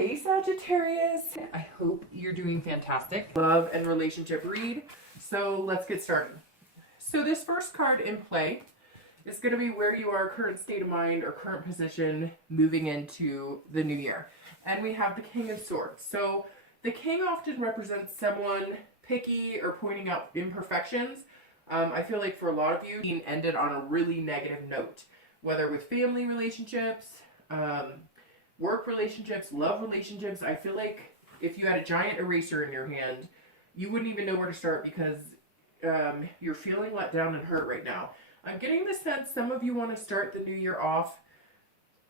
Hey Sagittarius, I hope you're doing fantastic. Love and relationship read. So let's get started. So this first card in play is going to be where you are, current state of mind or current position moving into the new year. And we have the King of Swords. So the King often represents someone picky or pointing out imperfections. I feel like for a lot of you, being ended on a really negative note, whether with family relationships, work relationships, love relationships. I feel like if you had a giant eraser in your hand, you wouldn't even know where to start because you're feeling let down and hurt right now. I'm getting the sense some of you want to start the new year off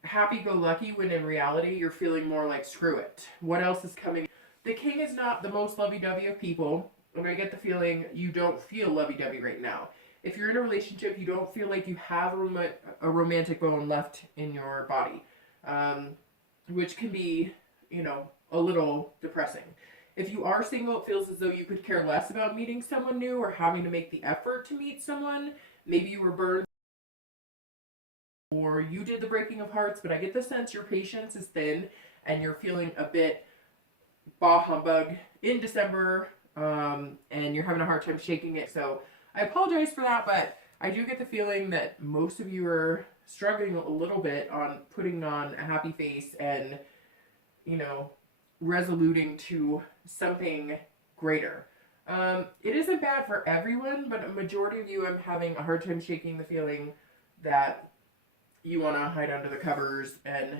happy-go-lucky when in reality you're feeling more like screw it. What else is coming? The King is not the most lovey-dovey of people, and I get the feeling you don't feel lovey-dovey right now. If you're in a relationship, you don't feel like you have a romantic bone left in your body, which can be, a little depressing. If you are single, it feels as though you could care less about meeting someone new or having to make the effort to meet someone. Maybe you were burned or you did the breaking of hearts, but I get the sense your patience is thin and you're feeling a bit bah humbug in December, and you're having a hard time shaking it. So I apologize for that, but I do get the feeling that most of you are struggling a little bit on putting on a happy face and, resoluting to something greater. It isn't bad for everyone, but a majority of you, I'm having a hard time shaking the feeling that you want to hide under the covers and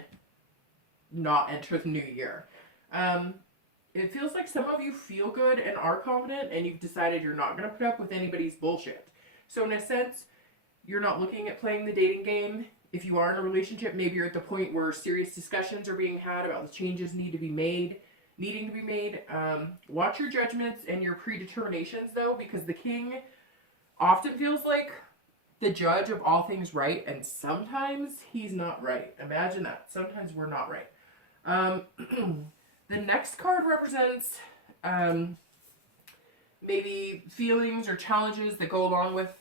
not enter the new year. It feels like some of you feel good and are confident and you've decided you're not going to put up with anybody's bullshit. So in a sense, you're not looking at playing the dating game. If you are in a relationship, maybe you're at the point where serious discussions are being had about the changes needing to be made. Watch your judgments and your predeterminations though, because the King often feels like the judge of all things right, and sometimes he's not right. Imagine that. Sometimes we're not right. The next card represents maybe feelings or challenges that go along with,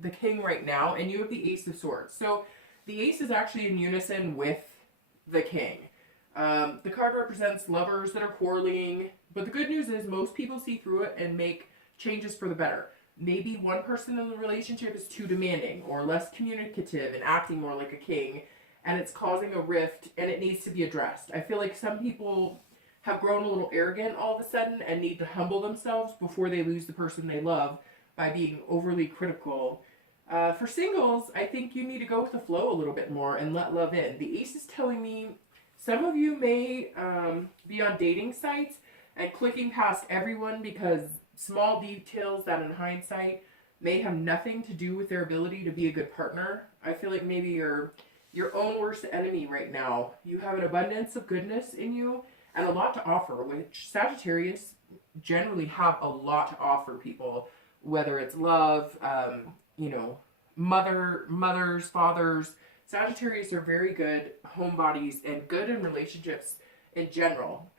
the King right now, and you have the Ace of Swords. So the Ace is actually in unison with the King. The card represents lovers that are quarreling, but the good news is most people see through it and make changes for the better. Maybe one person in the relationship is too demanding or less communicative and acting more like a king, and it's causing a rift and it needs to be addressed. I feel like some people have grown a little arrogant all of a sudden and need to humble themselves before they lose the person they love by being overly critical. For singles, I think you need to go with the flow a little bit more and let love in. The Ace is telling me some of you may be on dating sites and clicking past everyone because small details that in hindsight may have nothing to do with their ability to be a good partner. I feel like maybe you're your own worst enemy right now. You have an abundance of goodness in you and a lot to offer, which Sagittarius generally have a lot to offer people, whether it's love, mothers, fathers. Sagittarius are very good homebodies and good in relationships in general.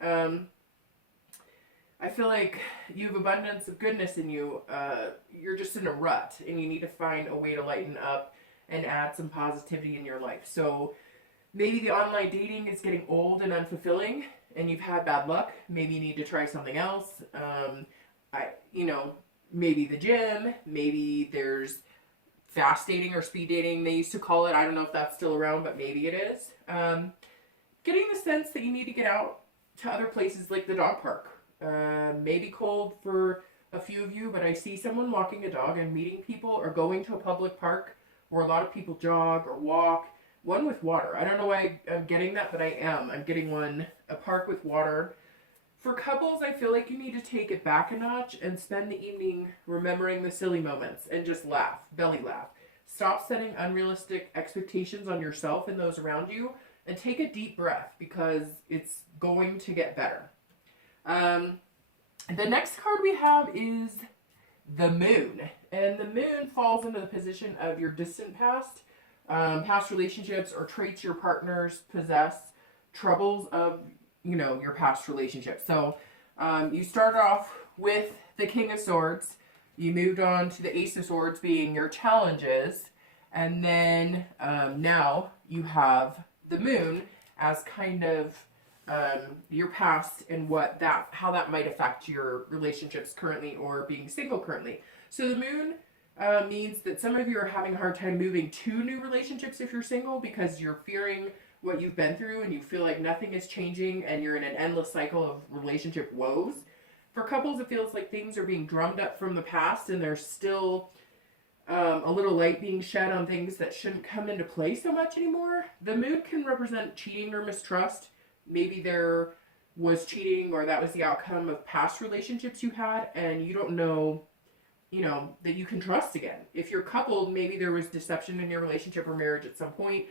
I feel like you have abundance of goodness in you. You're just in a rut and you need to find a way to lighten up and add some positivity in your life. So maybe the online dating is getting old and unfulfilling and you've had bad luck. Maybe you need to try something else. Maybe the gym, maybe there's fast dating or speed dating, they used to call it. I don't know if that's still around, but maybe it is. Getting the sense that you need to get out to other places like the dog park. Maybe cold for a few of you, but I see someone walking a dog and meeting people or going to a public park where a lot of people jog or walk. One with water. I don't know why I'm getting that, but I am. I'm getting a park with water. For couples, I feel like you need to take it back a notch and spend the evening remembering the silly moments and just laugh, belly laugh. Stop setting unrealistic expectations on yourself and those around you and take a deep breath because it's going to get better. The next card we have is the Moon. And the Moon falls into the position of your distant past, past relationships or traits your partners possess, troubles of your past relationship. So you started off with the King of Swords, you moved on to the Ace of Swords being your challenges, and then now you have the Moon as kind of your past and how that might affect your relationships currently or being single currently. So the moon means that some of you are having a hard time moving to new relationships if you're single because you're fearing what you've been through and you feel like nothing is changing and you're in an endless cycle of relationship woes. For couples, it feels like things are being drummed up from the past and there's still a little light being shed on things that shouldn't come into play so much anymore. The moon can represent cheating or mistrust. Maybe there was cheating or that was the outcome of past relationships you had and you don't know, that you can trust again. If you're coupled, maybe there was deception in your relationship or marriage at some point.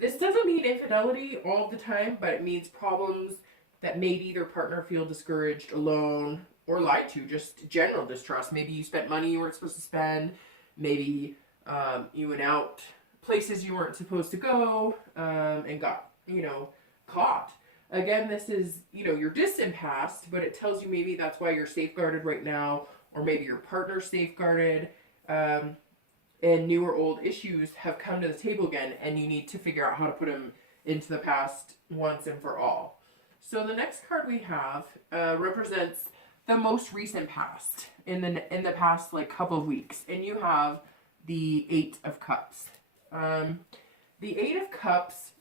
This doesn't mean infidelity all the time, but it means problems that made either partner feel discouraged, alone, or lied to, just general distrust. Maybe you spent money you weren't supposed to spend. Maybe you went out places you weren't supposed to go and got, caught. Again, this is, your distant past, but it tells you maybe that's why you're safeguarded right now, or maybe your partner's safeguarded, and new or old issues have come to the table again, and you need to figure out how to put them into the past once and for all. So the next card we have represents the most recent past in the past couple of weeks, and you have the 8 of Cups. The 8 of Cups,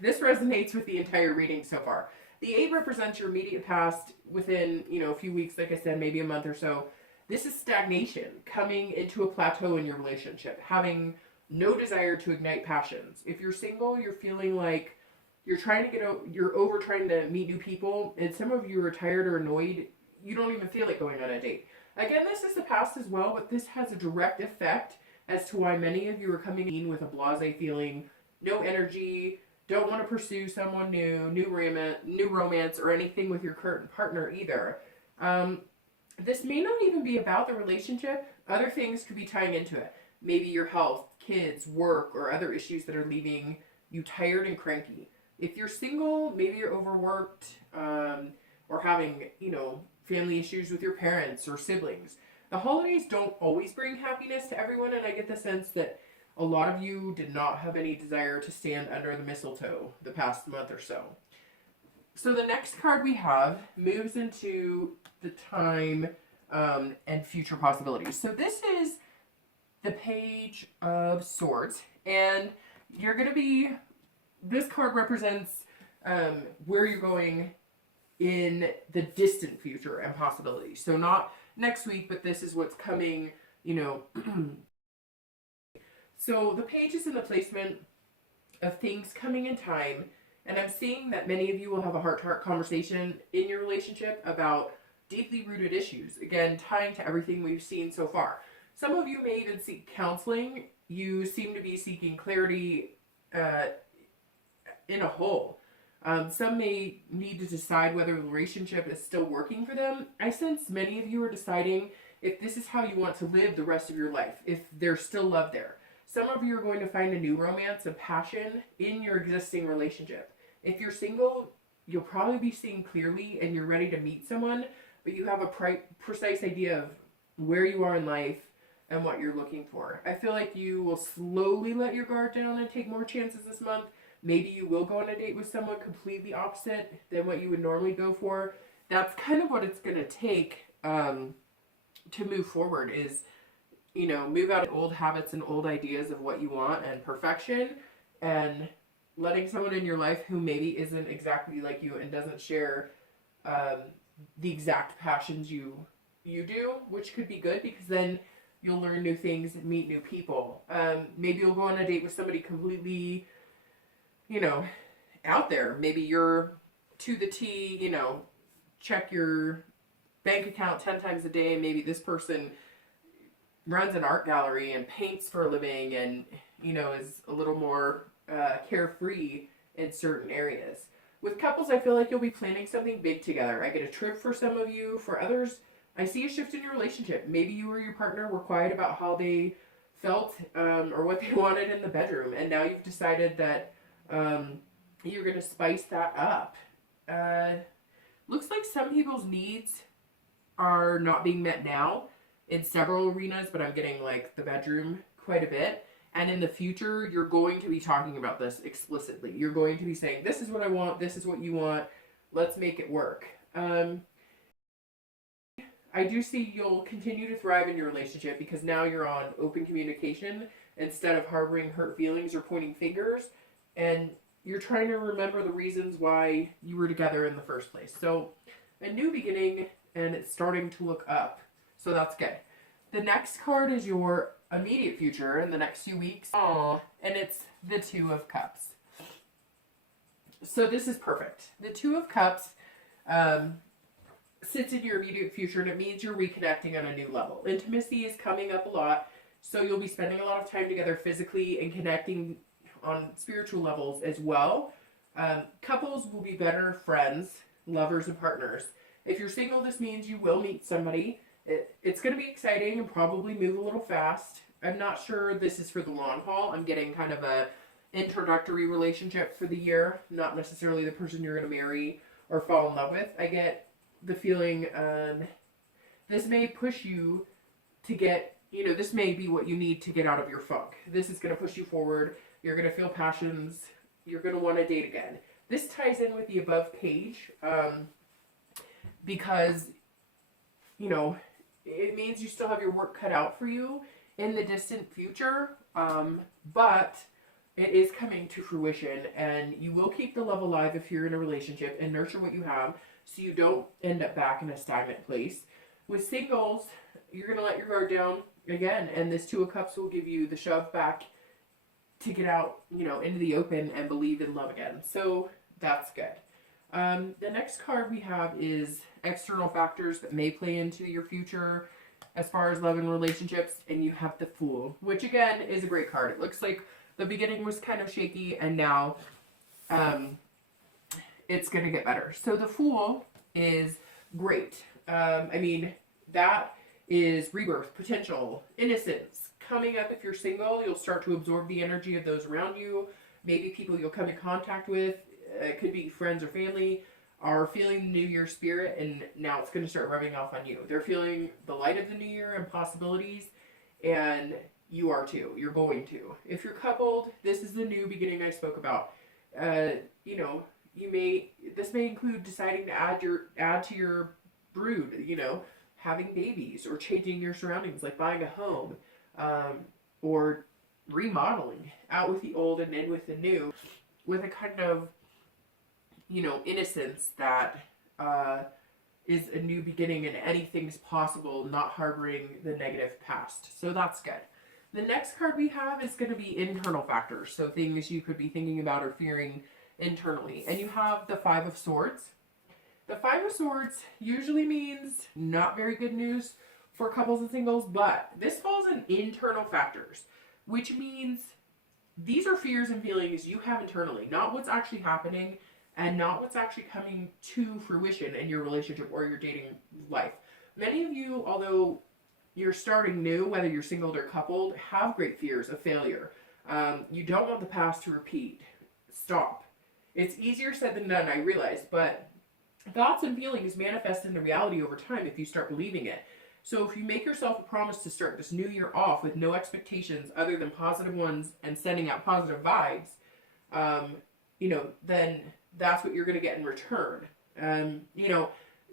this resonates with the entire reading so far. The 8 represents your immediate past within, a few weeks, like I said, maybe a month or so. This is stagnation, coming into a plateau in your relationship, having no desire to ignite passions. If you're single, you're feeling like you're over trying to meet new people, and some of you are tired or annoyed. You don't even feel like going on a date. Again, this is the past as well, but this has a direct effect as to why many of you are coming in with a blasé feeling, no energy, don't want to pursue someone new romance, or anything with your current partner either. This may not even be about the relationship. Other things could be tying into it. Maybe your health, kids, work, or other issues that are leaving you tired and cranky. If you're single, maybe you're overworked, or having, family issues with your parents or siblings. The holidays don't always bring happiness to everyone, and I get the sense that a lot of you did not have any desire to stand under the mistletoe the past month or so. So the next card we have moves into the time and future possibilities. So this is the Page of Swords, and this card represents where you're going in the distant future and possibilities. So not next week, but this is what's coming, So the page is in the placement of things coming in time, and I'm seeing that many of you will have a heart-to-heart conversation in your relationship about deeply rooted issues, again, tying to everything we've seen so far. Some of you may even seek counseling. You seem to be seeking clarity in a whole. Some may need to decide whether the relationship is still working for them. I sense many of you are deciding if this is how you want to live the rest of your life, if there's still love there. Some of you are going to find a new romance and passion in your existing relationship. If you're single, you'll probably be seeing clearly and you're ready to meet someone, but you have a precise idea of where you are in life and what you're looking for. I feel like you will slowly let your guard down and take more chances this month. Maybe you will go on a date with someone completely opposite than what you would normally go for. That's kind of what it's going to take to move forward is, move out of old habits and old ideas of what you want and perfection, and letting someone in your life who maybe isn't exactly like you and doesn't share the exact passions you do, which could be good because then you'll learn new things and meet new people. Maybe you'll go on a date with somebody completely, out there. Maybe you're to the T, check your bank account 10 times a day. Maybe this person runs an art gallery and paints for a living and, is a little more carefree in certain areas. With couples, I feel like you'll be planning something big together. I get a trip for some of you. For others, I see a shift in your relationship. Maybe you or your partner were quiet about how they felt or what they wanted in the bedroom, and now you've decided that you're going to spice that up. Looks like some people's needs are not being met now in several arenas, but I'm getting the bedroom quite a bit. And in the future, you're going to be talking about this explicitly. You're going to be saying, this is what I want, this is what you want, let's make it work. I do see you'll continue to thrive in your relationship because now you're on open communication instead of harboring hurt feelings or pointing fingers. And you're trying to remember the reasons why you were together in the first place. So, a new beginning, and it's starting to look up. So that's good. The next card is your immediate future in the next few weeks. Aww. And it's the Two of Cups. So this is perfect. The Two of Cups sits in your immediate future, and it means you're reconnecting on a new level. Intimacy is coming up a lot, so you'll be spending a lot of time together physically and connecting on spiritual levels as well. Couples will be better friends, lovers, and partners. If you're single, this means you will meet somebody. It's going to be exciting and probably move a little fast. I'm not sure this is for the long haul. I'm getting kind of a introductory relationship for the year, not necessarily the person you're going to marry or fall in love with. I get the feeling this may push you to get, this may be what you need to get out of your funk. This is going to push you forward. You're going to feel passions. You're going to want to date again. This ties in with the above page because, it means you still have your work cut out for you in the distant future, but it is coming to fruition, and you will keep the love alive if you're in a relationship and nurture what you have so you don't end up back in a stagnant place. With singles, you're going to let your guard down again, and this Two of Cups will give you the shove back to get out, into the open and believe in love again. So that's good. The next card we have is external factors that may play into your future as far as love and relationships, and you have the Fool, which again is a great card. It looks like the beginning was kind of shaky, and now it's going to get better. So the Fool is great. That is rebirth, potential, innocence. Coming up, if you're single, you'll start to absorb the energy of those around you. Maybe people you'll come in contact with, it could be friends or family, are feeling the New Year spirit, and now it's going to start rubbing off on you. They're feeling the light of the New Year and possibilities, and you are too. You're going to. If you're coupled, this is the new beginning I spoke about. This may include deciding to add to your brood, having babies or changing your surroundings, like buying a home, or remodeling, out with the old and in with the new, with a kind of, innocence that is a new beginning and anything's possible, not harboring the negative past. So that's good. The next card we have is going to be internal factors, so things you could be thinking about or fearing internally. And you have the Five of Swords. The Five of Swords usually means not very good news for couples and singles, but this falls in internal factors, which means these are fears and feelings you have internally, not what's actually happening and not what's actually coming to fruition in your relationship or your dating life. Many of you, although you're starting new, whether you're single or coupled, have great fears of failure. You don't want the past to repeat. Stop. It's easier said than done, I realize, but thoughts and feelings manifest into reality over time if you start believing it. So if you make yourself a promise to start this new year off with no expectations other than positive ones and sending out positive vibes, then that's what you're going to get in return.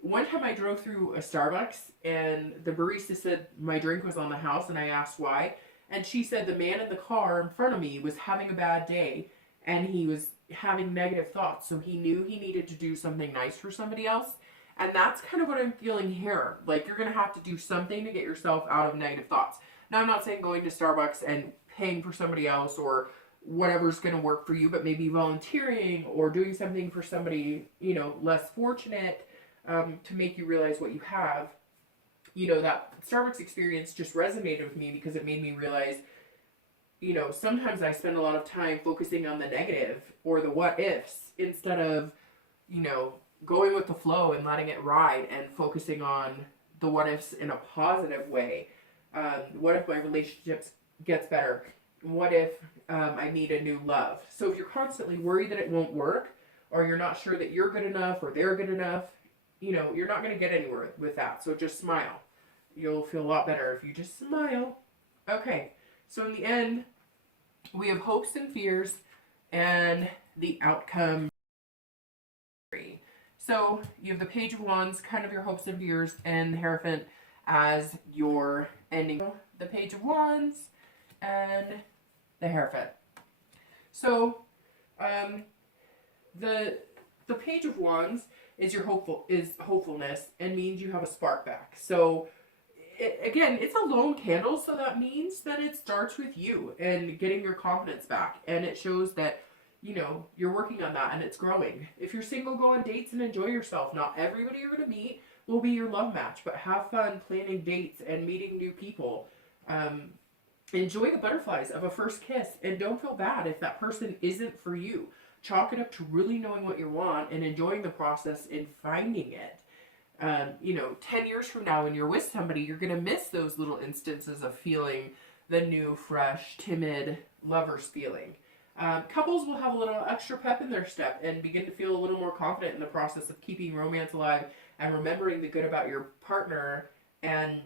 One time I drove through a Starbucks and the barista said my drink was on the house, and I asked why. And she said the man in the car in front of me was having a bad day and he was having negative thoughts. So he knew he needed to do something nice for somebody else. And that's kind of what I'm feeling here. Like, you're going to have to do something to get yourself out of negative thoughts. Now, I'm not saying going to Starbucks and paying for somebody else or whatever's going to work for you, but maybe volunteering or doing something for somebody, less fortunate, to make you realize what you have. That Starbucks experience just resonated with me because it made me realize, sometimes I spend a lot of time focusing on the negative or the what ifs instead of, going with the flow and letting it ride and focusing on the what ifs in a positive way. What if my relationships gets better? What if I meet a new love? So if you're constantly worried that it won't work, or you're not sure that you're good enough or they're good enough, you're not going to get anywhere with that. So just smile. You'll feel a lot better if you just smile. Okay, so in the end, We have hopes and fears and the outcome. So you have the Page of Wands, kind of your hopes and fears, and the Hierophant as your ending. The Page of Wands and the Hierophant. So the Page of Wands is your hopefulness and means you have a spark back. So again, it's a lone candle, so that means that it starts with you and getting your confidence back, and it shows that, you know, you're working on that and it's growing. If you're single, go on dates and enjoy yourself. Not everybody you're going to meet will be your love match, but have fun planning dates and meeting new people. Enjoy the butterflies of a first kiss, and don't feel bad if that person isn't for you. Chalk it up to really knowing what you want and enjoying the process in finding it. You know, 10 years from now when you're with somebody, you're going to miss those little instances of feeling the new, fresh, timid lover's feeling. Couples will have a little extra pep in their step and begin to feel a little more confident in the process of keeping romance alive and remembering the good about your partner and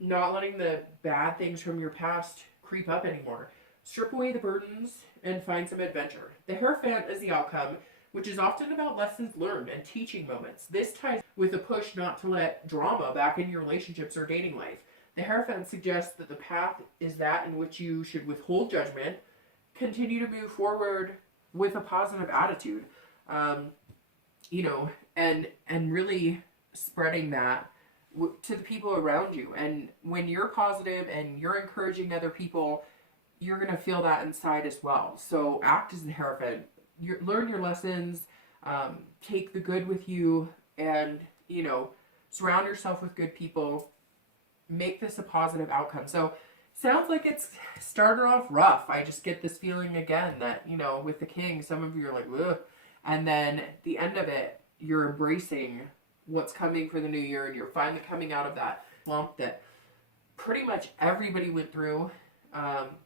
not letting the bad things from your past creep up anymore. Strip away the burdens and find some adventure. The Hierophant is the outcome, which is often about lessons learned and teaching moments. This ties with a push not to let drama back in your relationships or dating life. The Hierophant suggests that the path is that in which you should withhold judgment, continue to move forward with a positive attitude, you know, and really spreading that to the people around you. And when you're positive and you're encouraging other people, you're going to feel that inside as well. So act as the Hierophant. Learn your lessons, take the good with you, and, you know, surround yourself with good people. Make this a positive outcome. So sounds like it's started off rough. I just get this feeling again that, you know, with the King, some of you are like, ugh. And then at the end of it, you're embracing what's coming for the new year, and you're finally coming out of that lump that pretty much everybody went through.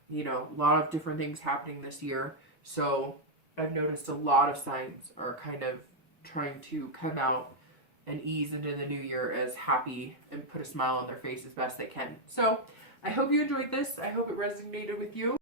You know, a lot of different things happening this year. So I've noticed a lot of signs are kind of trying to come out and ease into the new year as happy and put a smile on their face as best they can. So I hope you enjoyed this. I hope it resonated with you.